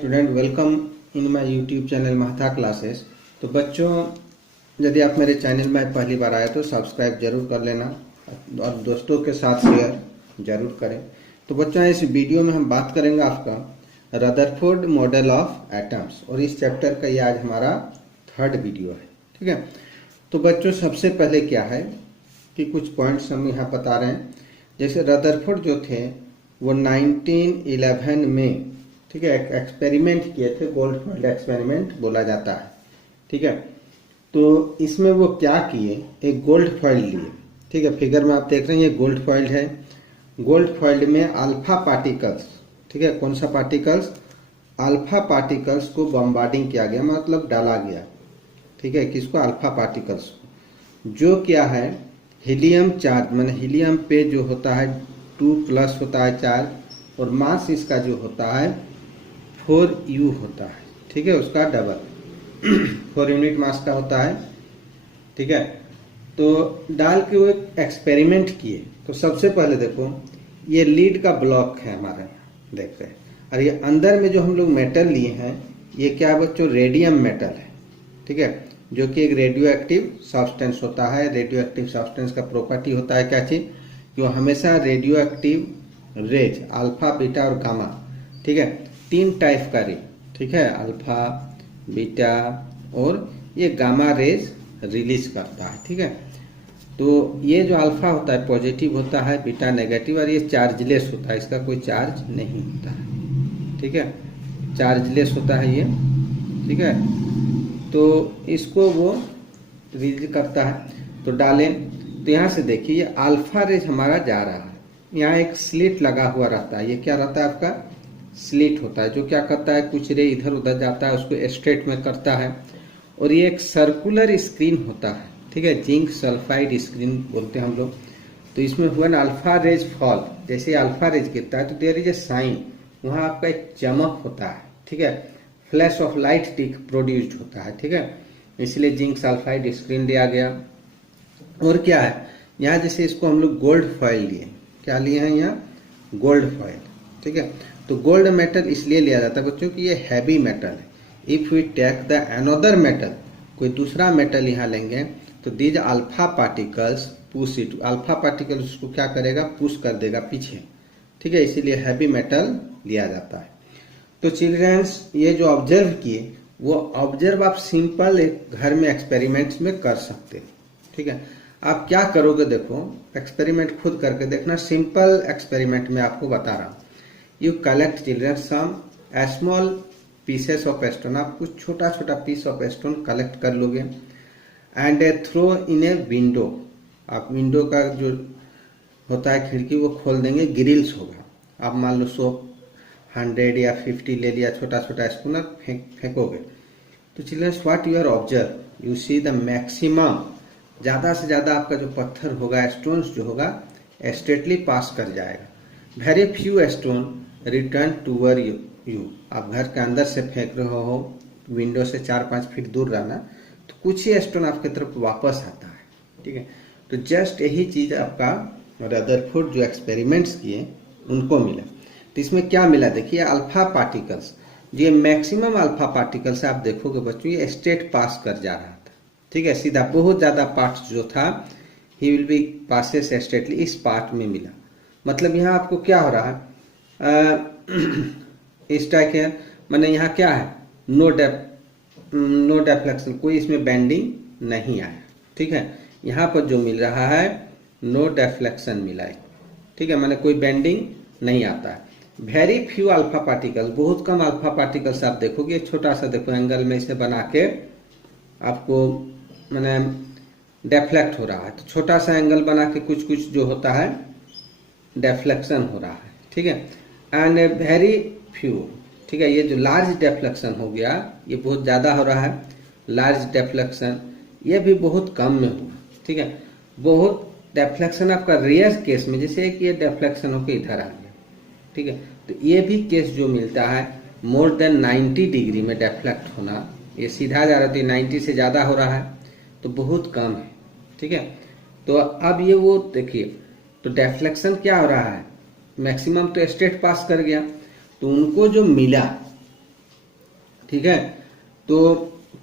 Student, welcome in my YouTube channel महता classes. तो बच्चों, यदि आप मेरे चैनल में पहली बार आए तो सब्सक्राइब जरूर कर लेना और दोस्तों के साथ शेयर जरूर करें। तो बच्चों, इस वीडियो में हम बात करेंगे आपका रदरफोर्ड मॉडल ऑफ एटम्स, और इस चैप्टर का ये आज हमारा थर्ड वीडियो है। ठीक है, तो बच्चों सबसे पहले क्या है कि कुछ पॉइंट्स हम यहाँ बता रहे हैं। जैसे रदरफोर्ड जो थे वो 1911 में, ठीक है, एक एक्सपेरिमेंट किए थे, गोल्डफील्ड एक्सपेरिमेंट बोला जाता है। ठीक है, तो इसमें वो क्या किए, एक गोल्ड फॉइल लिए। ठीक है, फिगर में आप देख रहे हैं ये गोल्ड फॉइल है। गोल्ड फॉइल में अल्फा पार्टिकल्स, ठीक है, कौन सा पार्टिकल्स, अल्फा पार्टिकल्स को बम्बार्डिंग किया गया, मतलब डाला गया। ठीक है, किसको, अल्फा पार्टिकल्स को, जो क्या है हीलियम चार्ज, माने हीलियम पे जो होता है 2+ होता है चार्ज, और मास इसका जो होता है 4U होता है। ठीक है, उसका डबल 4 यूनिट मास का होता है। ठीक है, तो डाल के वो एक एक्सपेरिमेंट किए। तो सबसे पहले देखो, ये लीड का ब्लॉक है हमारे यहाँ, देख रहे हैं, और ये अंदर में जो हम लोग मेटल लिए हैं ये क्या बच्चों, रेडियम मेटल है। ठीक है, जो कि एक रेडियो एक्टिव सब्सटेंस होता है। रेडियो एक्टिव सब्सटेंस का प्रॉपर्टी होता है क्या चीज, कि वो हमेशा radio active rays alpha, beta और गामा, ठीक है, 3 टाइप का रे, ठीक है, अल्फा, बीटा और ये गामा रेज रिलीज करता है। ठीक है, तो ये जो अल्फा होता है पॉजिटिव होता है, बीटा नेगेटिव, और ये चार्जलेस होता है, इसका कोई चार्ज नहीं होता है। ठीक है, चार्जलेस होता है ये। ठीक है, तो इसको वो रिलीज करता है। तो डालें, तो यहाँ से देखिए ये अल्फा रेज हमारा जा रहा है, यहाँ एक स्लिट लगा हुआ रहता है। ये क्या रहता है, आपका स्लिट होता है, जो क्या करता है, कुछ रे इधर उधर जाता है उसको स्ट्रेट में करता है। और ये एक सर्कुलर स्क्रीन होता है। ठीक है, जिंक सल्फाइड स्क्रीन बोलते हैं हम लोग। तो इसमें हुआ ना अल्फा रेज फॉल, जैसे अल्फा रेज गिरता है तो देयर इज ए साइन, वहाँ आपका एक चमक होता है। ठीक है, flash of light tick produced होता है। ठीक है, इसलिए जिंक सल्फाइड स्क्रीन दिया गया। और क्या है यहाँ, जैसे इसको हम लोग गोल्ड फॉइल लिए, क्या लिए हैं यहाँ, गोल्ड फॉइल। ठीक है, तो गोल्ड मेटल इसलिए लिया जाता है बच्चों कि ये हैवी मेटल है। If we take the another metal, कोई दूसरा मेटल यहाँ लेंगे तो these alpha particles push it, alpha particle उसको क्या करेगा, पुश कर देगा पीछे। ठीक है, इसीलिए हैवी मेटल लिया जाता है। तो चिल्ड्रंस, ये जो ऑब्जर्व किए वो ऑब्जर्व आप सिंपल एक घर में एक्सपेरिमेंट्स में कर सकते हैं। ठीक है, आप क्या करोगे, देखो एक्सपेरिमेंट खुद करके देखना। सिंपल एक्सपेरिमेंट में आपको बता रहा हूँ। You collect children some small pieces of stone, आप कुछ छोटा छोटा पीस ऑफ स्टोन कलेक्ट कर लोगे and throw in a window. आप विंडो का जो होता है खिड़की वो खोल देंगे, ग्रिल्स होगा। आप मान लो 100 या 50 ले लिया छोटा छोटा स्पून और फेंकोगे। तो children what you are observe, you see the maximum, ज़्यादा से ज़्यादा आपका जो पत्थर होगा, स्टोन्स जो होगा, स्ट्रेटली पास कर जाएगा। Very few stone return toward you, आप घर के अंदर से फेंक रहे हो, विंडो से 4-5 फीट दूर रहना, तो कुछ ही स्टोन आपकी तरफ वापस आता है। ठीक है, तो जस्ट यही चीज़ आपका रदरफोर्ड जो एक्सपेरिमेंट्स किए उनको मिला। तो इसमें क्या मिला, देखिए अल्फा पार्टिकल्स, ये मैक्सिमम अल्फा पार्टिकल्स आप देखोगे बच्चों, ये स्ट्रेट पास कर जा रहा था। ठीक है, सीधा, बहुत ज़्यादा पार्ट जो था he will be passes straightly, इस पार्ट में मिला। मतलब यहाँ आपको क्या हो रहा है, इस टाइप के, मैंने यहाँ क्या है, नो डेफ्लेक्शन, कोई इसमें बेंडिंग नहीं आया। ठीक है, यहाँ पर जो मिल रहा है नो डेफ्लेक्शन मिला है। ठीक है, मैंने कोई बेंडिंग नहीं आता है। वेरी फ्यू अल्फा पार्टिकल्स, बहुत कम अल्फा पार्टिकल्स आप देखोगे। छोटा सा देखो एंगल में इसे बना के आपको मैंने डेफ्लेक्ट हो रहा है, तो छोटा सा एंगल बना के कुछ कुछ जो होता है डेफ्लेक्शन हो रहा है। ठीक है, एंड वेरी फ्यू, ठीक है, ये जो लार्ज डेफ्लेक्शन हो गया ये बहुत ज़्यादा हो रहा है। लार्ज डेफ्लेक्शन ये भी बहुत कम में हुआ। ठीक है, बहुत डेफ्लेक्शन आपका रेयर केस में, जैसे कि ये डेफ्लेक्शन होकर इधर आ गया। ठीक है, तो ये भी केस जो मिलता है मोर देन 90 डिग्री में डेफ्लेक्ट होना, ये सीधा जा रहा है 90 से ज़्यादा हो रहा है, तो बहुत कम है। ठीक है, तो अब ये वो देखिए, तो डेफ्लेक्शन क्या हो रहा है, मैक्सिमम तो स्ट्रेट पास कर गया, तो उनको जो मिला ठीक है। तो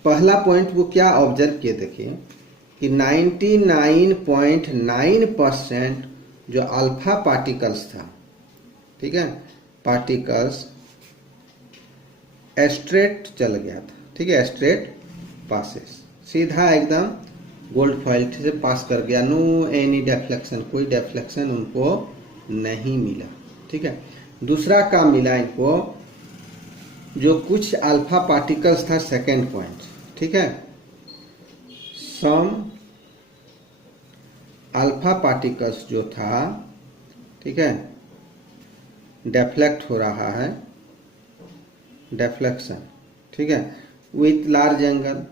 पहला पॉइंट वो क्या ऑब्जर्व किए, देखिए कि 99.9% जो अल्फा पार्टिकल्स था, ठीक है, पार्टिकल्स स्ट्रेट चल गया था, ठीक है, स्ट्रेट पासेस, सीधा एकदम गोल्ड फॉइल से पास कर गया, नो एनी डेफ्लेक्शन, कोई डेफ्लेक्शन उनको नहीं मिला, ठीक है। दूसरा काम मिला इनको, जो कुछ अल्फा पार्टिकल्स था, सेकेंड पॉइंट, ठीक है, सम अल्फा पार्टिकल्स जो था, ठीक है, डेफ्लेक्ट हो रहा है, डेफ्लेक्शन, ठीक है, विथ लार्ज एंगल,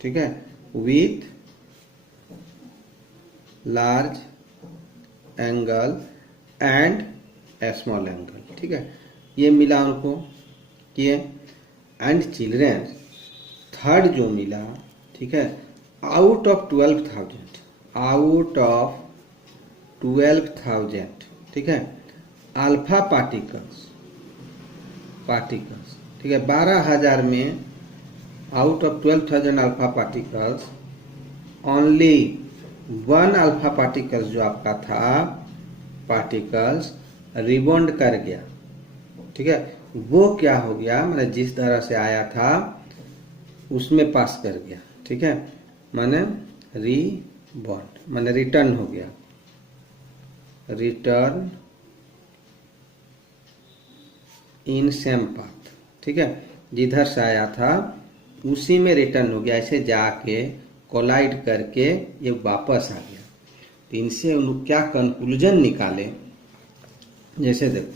ठीक है, with large angle and small angle, ठीक है, ये मिला उनको किए। एंड चिल्ड्रेन थर्ड जो मिला, ठीक है, आउट ऑफ 12,000, आउट ऑफ 12,000, ठीक है, अल्फा पार्टिकल्स, ठीक है, 12,000 में out of 12,000 alpha particles only one alpha particles जो आपका था, पार्टिकल्स रिबॉन्ड कर गया, ठीक है, वो क्या हो गया, मतलब जिस तरह से आया था उसमें पास कर गया, ठीक है, माने रीबॉन्ड, माने रिटर्न हो गया, रिटर्न इन सेम पाथ, ठीक है, जिधर से आया था उसी में रिटर्न हो गया, ऐसे जाके कोलाइड करके ये वापस आ गया। तो इनसे उन लोग क्या कंक्लूजन निकाले, जैसे देखो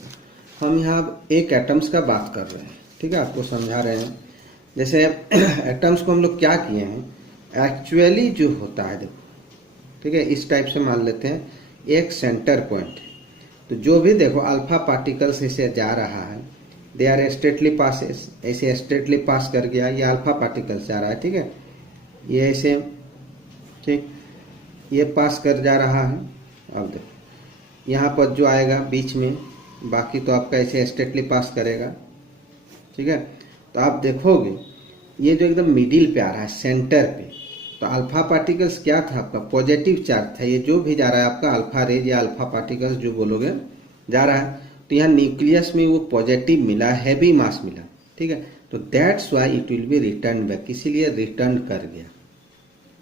हम यहाँ एक एटम्स का बात कर रहे हैं, ठीक है, आपको समझा रहे हैं। जैसे एटम्स को हम लोग क्या किए हैं, एक्चुअली जो होता है देखो, ठीक है, इस टाइप से मान लेते हैं, एक सेंटर पॉइंट है, तो जो भी देखो अल्फा पार्टिकल्स ऐसे जा रहा है, दे आर स्ट्रेटली पासेस, ऐसे स्ट्रेटली पास कर गया, ये अल्फा पार्टिकल्स जा रहा है, ठीक है, ये ऐसे, ठीक, ये पास कर जा रहा है। अब देखो यहाँ पर जो आएगा बीच में, बाकी तो आपका ऐसे स्ट्रेटली पास करेगा, ठीक है। तो आप देखोगे ये जो एकदम मिडिल पे आ रहा है, सेंटर पे, तो अल्फा पार्टिकल्स क्या था आपका, पॉजिटिव चार्ज था, ये जो भी जा रहा है आपका अल्फा रेज या अल्फा पार्टिकल्स जो बोलोगे जा रहा है, तो यहाँ न्यूक्लियस में वो पॉजिटिव मिला, हैवी मास मिला, ठीक है, तो that's why it will be return back, इसीलिए रिटर्न कर गया,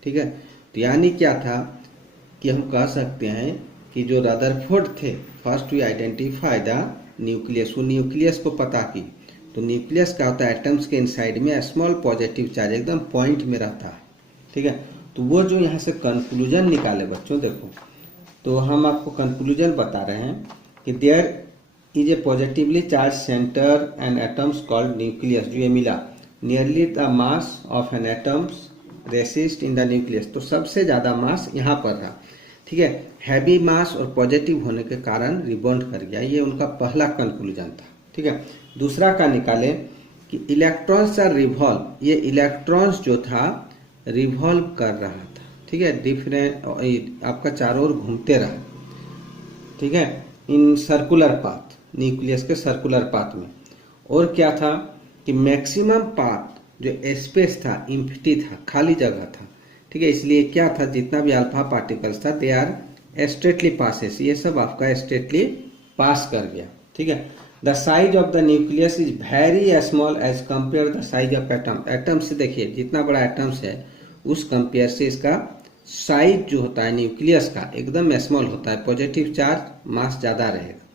ठीक है। तो यानी क्या था कि हम कह सकते हैं कि जो रदरफोर्ड थे, first we identify the nucleus, वो न्यूक्लियस को पता की, तो न्यूक्लियस का होता है एटम्स के इनसाइड में स्मॉल पॉजिटिव चार्ज एकदम पॉइंट में रहता है, ठीक है। तो वो जो यहाँ से कंक्लूजन निकाले बच्चों, देखो तो हम आपको कंक्लूजन बता रहे हैं कि there is a positively charge centre and atoms called nucleus, जो ये मिला, nearly the mass of an atoms resist in the nucleus, तो सबसे ज्यादा मास यहाँ पर था, ठीक है, हैवी मास और पॉजिटिव होने के कारण रिबॉन्ड कर गया, ये उनका पहला कंक्लूजन था, ठीक है। दूसरा का निकाले कि इलेक्ट्रॉन्स आर रिवॉल्व, ये इलेक्ट्रॉन्स जो था रिवॉल्व कर रहा था, ठीक है, डिफरेंट आपका चारों ओर घूमते रहा, ठीक है, इन सर्कुलर पाथ, न्यूक्लियस के सर्कुलर पाथ में। और क्या था कि मैक्सिमम पाथ जो स्पेस था इम्प्टी था, खाली जगह था, ठीक है, इसलिए क्या था, जितना भी अल्फा पार्टिकल्स था दे आर स्ट्रेटली पासेस, ये सब आपका स्ट्रेटली पास कर गया, ठीक है। The size of the nucleus is very small as compare the size of atom, atom से देखिए जितना बड़ा एटम्स है उस कंपेयर से इसका साइज जो होता है न्यूक्लियस का एकदम स्मॉल होता है, पॉजिटिव चार्ज मास ज्यादा रहेगा,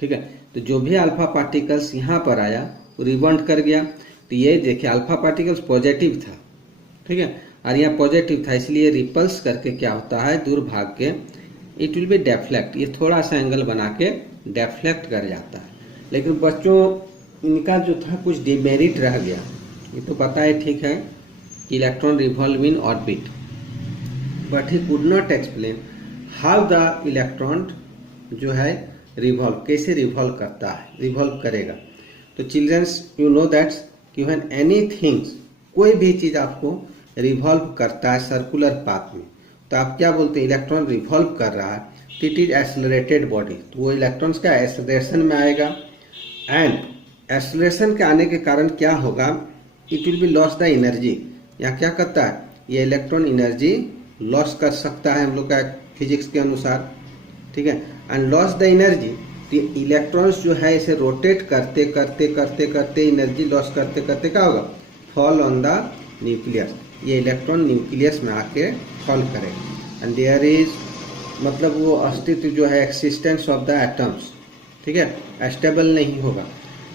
ठीक है। तो जो भी अल्फा पार्टिकल्स यहाँ पर आया वो रिबॉन्ड कर गया, तो ये देखिए अल्फा पार्टिकल्स पॉजिटिव था, ठीक है, और यहाँ पॉजिटिव था, इसलिए रिपल्स करके क्या होता है, दूर भाग के इट विल बी डेफ्लेक्ट, ये थोड़ा सा एंगल बना के डेफ्लेक्ट कर जाता है। लेकिन बच्चों इनका जो था कुछ डिमेरिट रह गया, ये तो पता है, ठीक है, कि electron revolve in orbit, but he could not explain how the electron जो है रिवॉल्व, कैसे रिवॉल्व करता है, रिवॉल्व करेगा। तो चिल्ड्रंस यू नो दैट्स कि व्हेन एनीथिंग, कोई भी चीज आपको रिवॉल्व करता है सर्कुलर पाथ में, तो आप क्या बोलते हैं, इलेक्ट्रॉन रिवॉल्व कर रहा है, तो इट इज एक्सेलरेटेड बॉडी, तो वो इलेक्ट्रॉन्स का एक्सेलरेशन में आएगा, एंड एक्सेलरेशन के आने के कारण क्या होगा it will be loss the energy. यहाँ क्या करता है, ये इलेक्ट्रॉन एनर्जी लॉस कर सकता है हम लोग का फिजिक्स के अनुसार, ठीक है। एंड लॉस द एनर्जी, तो इलेक्ट्रॉन्स जो है इसे रोटेट करते करते करते करते एनर्जी लॉस करते करते क्या होगा, फॉल ऑन द न्यूक्लियस, ये इलेक्ट्रॉन न्यूक्लियस में आके फॉल करेगा। एंड देयर इज, मतलब वो अस्तित्व जो है, एक्सिस्टेंस ऑफ द एटम्स, ठीक है, स्टेबल नहीं होगा।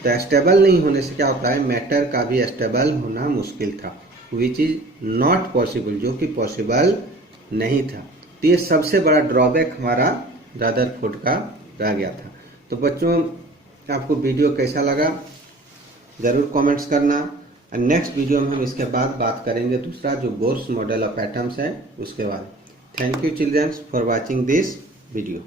तो स्टेबल नहीं होने से क्या होता है, मैटर का भी स्टेबल होना मुश्किल था, विच इज नॉट पॉसिबल, जो कि पॉसिबल नहीं था। तो ये सबसे बड़ा ड्रॉबैक हमारा रदरफोर्ड का रह गया था। तो बच्चों, आपको वीडियो कैसा लगा ज़रूर कमेंट्स करना। और नेक्स्ट वीडियो में हम इसके बाद बात करेंगे दूसरा, जो बोर्स मॉडल ऑफ एटम्स है उसके बाद। Thank you childrens for watching this video.